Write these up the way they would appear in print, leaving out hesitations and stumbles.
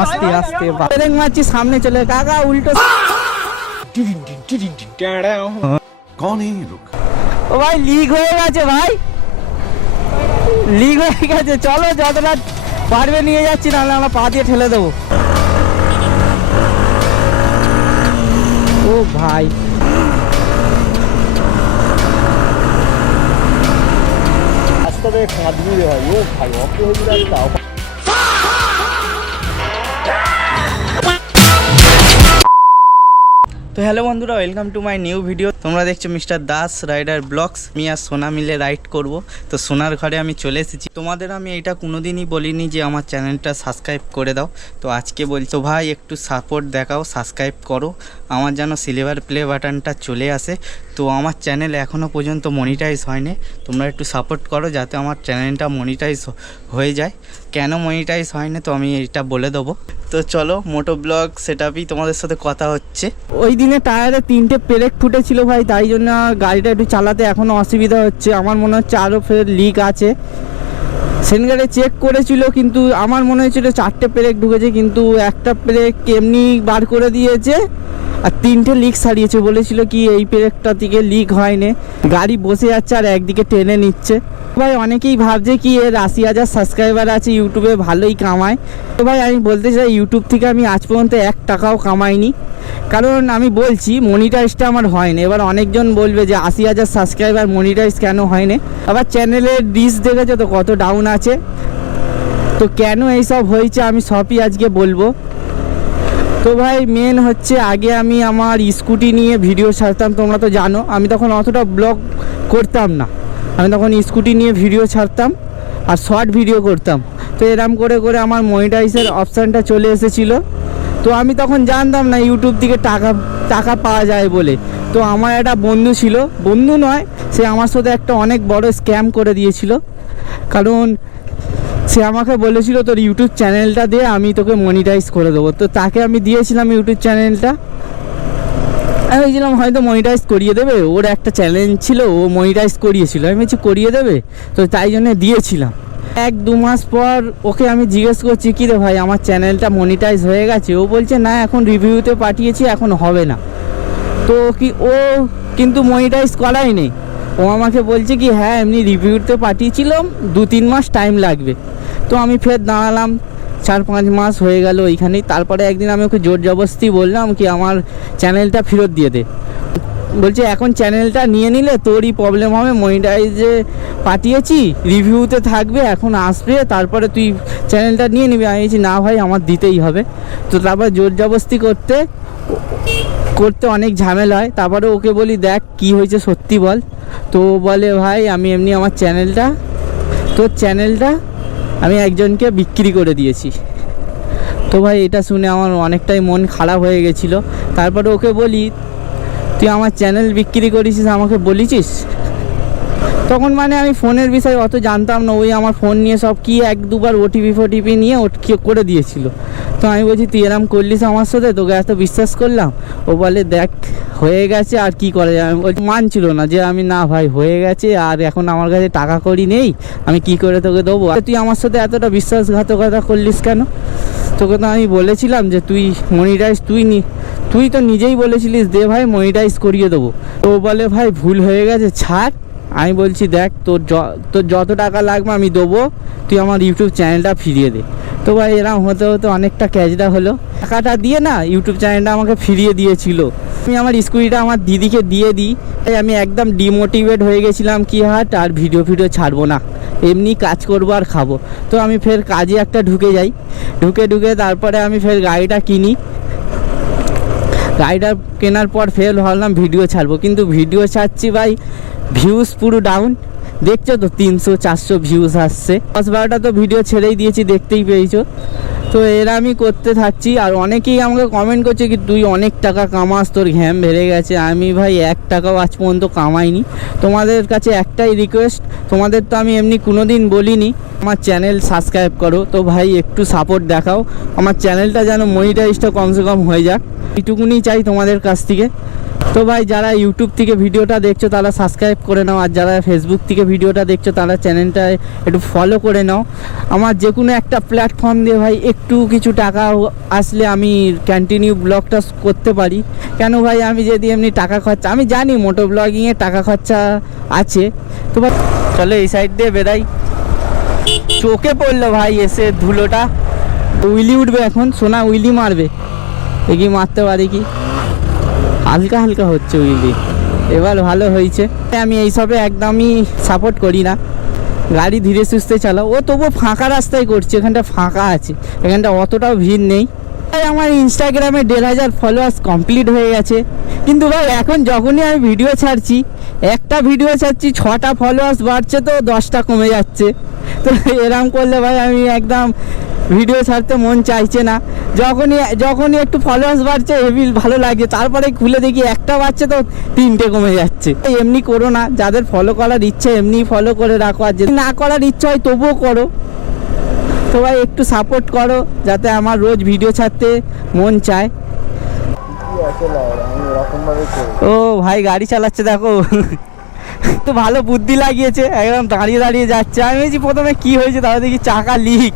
আস্তে আস্তে ব্রেক মারছি, সামনে চলে কাকা উল্টো। कौन है ये लोग? ও ভাই লিক হয়ে গেছে, ভাই লিক হয়ে গেছে। চলো যতটা পারবে নিয়ে যাচ্ছি, নাহলে আমরা পা দিয়ে ঠেলে দেবো। ও ভাই রাস্তাতে কাঁদবি রে ভাই, ও ভাই অত হয়ে রাস্তা। তো হ্যালো বন্ধুরা, welcome to my new video. তোমরা দেখছো মিস্টার দাস রাইডার ব্লগস। আমি আর সোনা মিলে রাইড করব। তো সোনার ঘরে আমি চলে এসেছি। তোমাদের আমি এটা কোনোদিনই বলিনি যে আমার চ্যানেলটা সাবস্ক্রাইব করে দাও, তো আজকে বলছো ভাই একটু সাপোর্ট দেখাও, সাবস্ক্রাইব করো, আমার যেন সিলভার প্লে বাটনটা চলে আসে। তো আমার চ্যানেল এখনও পর্যন্ত মনিটাইজ হয়নি, তোমরা একটু সাপোর্ট করো যাতে আমার চ্যানেলটা মনিটাইজ হয়ে যায়। কেন মনিটাইজ হয়নি তো আমি এটা বলে দেবো। তো চলো, মোটো ব্লগ সেটআপই তোমাদের সাথে কথা হচ্ছে। ওই দিনে টায়ারে 3টে পেরেক ফুটেছিল ভাই, তাই জন্য গাড়িটা একটু চালাতে এখনও অসুবিধা হচ্ছে। আমার মনে হচ্ছে আরও ফের লিক আছে। সেনগারে চেক করেছিল, কিন্তু আমার মনে হয়েছিল 4টে পেরেক ঢুকেছে, কিন্তু একটা পেরেক এমনি বার করে দিয়েছে আর 3টে লিক সারিয়েছে। বলেছিল কি এই পেরেকটা থেকে লিক হয়নি, গাড়ি বসে যাচ্ছে আর একদিকে টেনে নিচ্ছে। ভাই অনেকেই ভাবছে কি এর 80,000 সাবস্ক্রাইবার আছে, ইউটিউবে ভালোই কামায়। তো ভাই আমি বলতে চাই, ইউটিউব থেকে আমি আজ পর্যন্ত 1 টাকাও কামাইনি, কারণ আমি বলছি মনিটাইজটা আমার হয়নি। এবার অনেকজন বলবে যে 80,000 সাবস্ক্রাইবার মনিটাইজ কেন হয়নি। আবার চ্যানেলের রিচ দেখেছো তো কত ডাউন আছে। তো কেন এইসব হয়েছে আমি সবই আজকে বলবো। তো ভাই মেন হচ্ছে, আগে আমি আমার স্কুটি নিয়ে ভিডিও ছাড়তাম, তোমরা তো জানো। আমি তখন অতটা ব্লগ করতাম না, আমি তখন স্কুটি নিয়ে ভিডিও ছাড়তাম আর শর্ট ভিডিও করতাম। তো এরম করে করে আমার মনিটাইজের অপশানটা চলে এসেছিলো। তো আমি তখন জানতাম না ইউটিউব থেকে টাকা পাওয়া যায় বলে। তো আমার একটা বন্ধু ছিল, বন্ধু নয়, সে আমার সাথে একটা অনেক বড় স্ক্যাম করে দিয়েছিল। কারণ সে আমাকে বলেছিল তোর ইউটিউব চ্যানেলটা দিয়ে আমি তোকে মনিটাইজ করে দেবো। তো তাকে আমি দিয়েছিলাম ইউটিউব চ্যানেলটা। আমি ভেবেছিলাম হয়তো মনিটাইজ করিয়ে দেবে, ওর একটা চ্যালেঞ্জ ছিল, ও মনিটাইজ করিয়েছিল। আমি বলছি করিয়ে দেবে, তো তাই জন্য দিয়েছিলাম। 1-2 মাস পর ওকে আমি জিজ্ঞেস করছি কি রে ভাই আমার চ্যানেলটা মনিটাইজ হয়ে গেছে? ও বলছে না, এখন রিভিউতে পাঠিয়েছি, এখন হবে না। তো কি ও কিন্তু মনিটাইজ করাই নেই। ও আমাকে বলছে কি হ্যাঁ এমনি রিভিউতে পাঠিয়েছিলাম, 2-3 মাস টাইম লাগবে। তো আমি ফের দাঁড়ালাম, 4-5 মাস হয়ে গেল ওইখানেই। তারপরে একদিন আমি ওকে জোর জবরদস্তি বললাম কি আমার চ্যানেলটা ফেরত দিয়ে দে। বলছে এখন চ্যানেলটা নিয়ে নিলে তোরই প্রবলেম হবে, মনিটাইজে পাঠিয়েছি, রিভিউতে থাকবে, এখন আসবে, তারপরে তুই চ্যানেলটা নিয়ে নিবি। আমি বলছি না ভাই আমার দিতেই হবে। তো তারপর জোর জবরদস্তি করতে অনেক ঝামেলা হয়। তারপরে ওকে বলি দেখ কি হয়েছে সত্যি বল। তো বলে ভাই আমি এমনি আমার চ্যানেলটা আমি একজনকে বিক্রি করে দিয়েছি। তো ভাই এটা শুনে আমার অনেকটাই মন খারাপ হয়ে গেছিলো। তারপরে ওকে বলি তুই আমার চ্যানেল বিক্রি করেছিস, আমাকে বলেছিস? তখন মানে আমি ফোনের বিষয়ে অত জানতাম না, ওই আমার ফোন নিয়ে সব কি 1-2 বার ওটিপি নিয়ে করে দিয়েছিল। তো আমি বলছি তুই এরম করলিস আমার সাথে, তোকে এত বিশ্বাস করলাম। ও বলে দেখ হয়ে গেছে আর কি করা যায়। আমি মানছিল না যে আমি না ভাই হয়ে গেছে আর এখন আমার কাছে টাকা কড়ি নেই, আমি কি করে তোকে দেবো, তুই আমার সাথে এতটা বিশ্বাসঘাতকতা করলিস কেন? তোকে তো আমি বলেছিলাম যে তুই মনিটাইজ তুই তো নিজেই বলেছিলিস দে ভাই মনিটাইজ করিয়ে দেবো। তো বলে ভাই ভুল হয়ে গেছে ছাড়। আমি বলছি দেখ তোর যত টাকা লাগবে আমি দেবো, তুই আমার ইউটিউব চ্যানেলটা ফিরিয়ে দে। তো ভাই এরকম হতে হতে অনেকটা ক্যাচটা হলো। টাকাটা দিয়ে না ইউটিউব চ্যানেলটা আমাকে ফিরিয়ে দিয়েছিল। আমি আমার স্কুটিটা আমার দিদিকে দিয়ে দিই। তাই আমি একদম ডিমোটিভেট হয়ে গেছিলাম কি হাট আর ভিডিও ছাড়বো না, এমনি কাজ করবো আর খাবো। তো আমি ফের কাজে একটা ঢুকে যাই, ঢুকে তারপরে আমি ফের গাড়িটা কিনি। গাড়িটা কেনার পর ফের ভাবলাম ভিডিও ছাড়বো, কিন্তু ভিডিও ছাড়ছি ভাই ভিউজ পুরো ডাউন। দেখছো তো 300-400 ভিউজ আসছে। 10-12টা তো ভিডিও ছেড়েই দিয়েছি, দেখতেই পেয়েছো। তো এরা আমি করতে থাকছি আর অনেকেই আমাকে কমেন্ট করছে কি তুই অনেক টাকা কামাস, তোর ঘ্যাম বেড়ে গেছে। আমি ভাই 1 টাকাও আজ পর্যন্ত কামাইনি। তোমাদের কাছে একটাই রিকোয়েস্ট, তোমাদের তো আমি এমনি কোনো দিন বলিনি আমার চ্যানেল সাবস্ক্রাইব করো। তো ভাই একটু সাপোর্ট দেখাও, আমার চ্যানেলটা যেন মনিটাইজটা কমসে কম হয়ে যাক, এইটুকুনি চাই তোমাদের কাছ থেকে। তো ভাই যারা ইউটিউব থেকে ভিডিওটা দেখছো তারা সাবস্ক্রাইব করে নাও, আর যারা ফেসবুক থেকে ভিডিওটা দেখছো তারা চ্যানেলটা একটু ফলো করে নাও। আমার যে কোনো একটা প্ল্যাটফর্ম দিয়ে ভাই একটু কিছু টাকা আসলে আমি কন্টিনিউ ব্লগটা করতে পারি। কেন ভাই আমি যদি এমনি টাকা খরচা, আমি জানি মোটো ব্লগিংয়ে টাকা খরচা আছে, তো ভাই চলো এই সাইড দিয়ে বেরাই। চোখে পড়লো ভাই এসে ধুলোটা। উইলি উঠবে এখন, সোনা উইলি মারবে, দেখি মারতে পারি কি। হালকা হালকা হচ্ছে উইলি, এবার ভালো হয়েছে। আমি এইসবে একদমই সাপোর্ট করি না, গাড়ি ধীরে সুস্থে চালাও। ও তবুও ফাঁকা রাস্তায় করছে, এখানটা ফাঁকা আছে, এখানটা অতটাও ভিড় নেই। ভাই আমার ইনস্টাগ্রামে 1,500 ফলোয়ার্স কমপ্লিট হয়ে গেছে, কিন্তু ভাই এখন যখনই আমি ভিডিও ছাড়ছি, একটা ভিডিও ছাড়ছি 6টা ফলোয়ার্স বাড়ছে তো 10টা কমে যাচ্ছে। তো এরকম করলে ভাই আমি একদম ভিডিও ছাড়তে মন চাইছে না। যখনই একটু ফলোয়ার্স বাড়ছে হেভি ভালো লাগছে, তারপরে খুলে দেখি একটা বাড়ছে তো 3টে কমে যাচ্ছে। এমনি করো না, যাদের ফলো করার ইচ্ছে এমনি ফলো করে রাখো, আর যদি না করার ইচ্ছে হয় তবুও করো। তো ভাই একটু সাপোর্ট করো যাতে আমার রোজ ভিডিও ছাড়তে মন চায়। আমি এরকম ভাবে করি। ও ভাই গাড়ি চালাচ্ছে দেখো, তো ভালো বুদ্ধি লাগিয়েছে, একদম দাঁড়িয়ে দাঁড়িয়ে যাচ্ছে। আমি ভেবেছি প্রথমে কি হয়েছে, তাহলে দেখি চাকা লিক।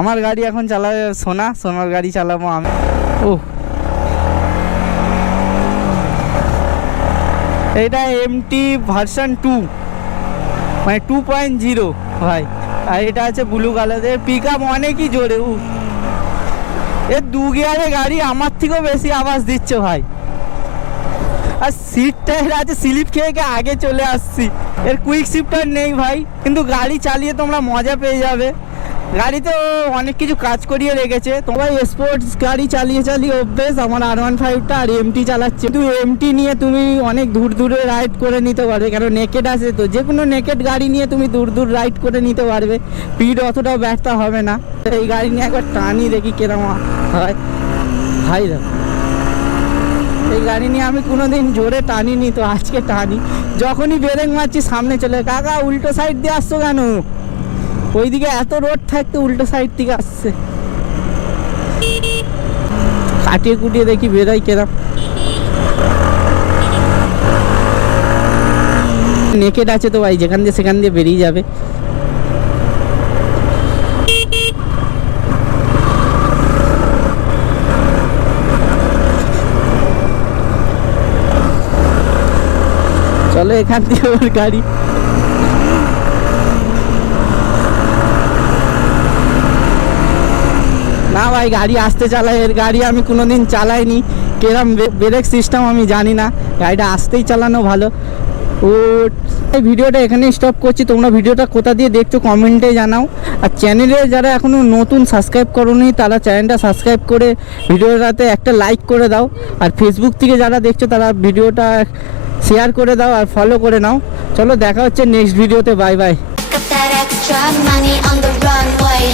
আমার গাড়ি এখন চালাবে সোনার গাড়ি চালাবো আমি। ও এটা এমটি ভার্সন 2, মানে 2.0 ভাই। আর এটা আছে ব্লু কালারের, পিক আপ অনেকই জোরে। এর 2 গিয়ারের গাড়ি আমার থেকেও বেশি আওয়াজ দিচ্ছে ভাই। আর সিটটা এর আছে স্লিপ খেয়ে আগে চলে আসছি। এর কুইক শিফটার নেই ভাই, কিন্তু গাড়ি চালিয়ে তোমরা মজা পেয়ে যাবে। গাড়িতে অনেক কিছু কাজ করিয়ে রেখেছে। তোমরা স্পোর্টস গাড়ি চালিয়ে অভ্যেস আমার R15টা, আর এমটি চালাচ্ছে। কিন্তু এমটি নিয়ে তুমি অনেক দূরে রাইড করে নিতে পারবে, কারণ নেকেড আছে তো। যে কোনো নেকেড গাড়ি নিয়ে তুমি দূর রাইড করে নিতে পারবে, স্পিড অতটাও ব্যর্থ হবে না। এই গাড়ি নিয়ে একবার টানি দেখি কিরকম হয় ভাই। এই গাড়ি নিয়ে আমি কোনোদিন জোরে টানিনি, তো আজকে টানি। যখনই ব্রেক মারছি সামনে চলে, কাকা উল্টো সাইড দিয়ে আসছো কেন? ওইদিকে এত রোড থাকতে উল্টো সাইড থেকে আসছে। কাটিয়ে কুটিয়ে দেখি বেরোয় কেরম। নেকেড আছে তো ভাই, যেখান দিয়ে সেখান দিয়ে বেরিয়ে যাবে। চলো এখান দিয়ে ওর গাড়ি। না ভাই গাড়ি আসতে চালায়, এর গাড়ি আমি কোনোদিন চালাইনি, কেরম ব্রেক সিস্টেম আমি জানি না। গাড়িটা আসতেই চালানো ভালো। ও এই ভিডিওটা এখানেই স্টপ করছি। তোমরা ভিডিওটা কোথা দিয়ে দেখছো কমেন্টে জানাও। আর চ্যানেলে যারা এখনও নতুন সাবস্ক্রাইব করোনি তারা চ্যানেলটা সাবস্ক্রাইব করে ভিডিওটাতে একটা লাইক করে দাও। আর ফেসবুক থেকে যারা দেখছো তারা ভিডিওটা শেয়ার করে দাও আর ফলো করে নাও। চলো দেখা হচ্ছে নেক্সট ভিডিওতে। Bye bye. Got that extra money on the runway.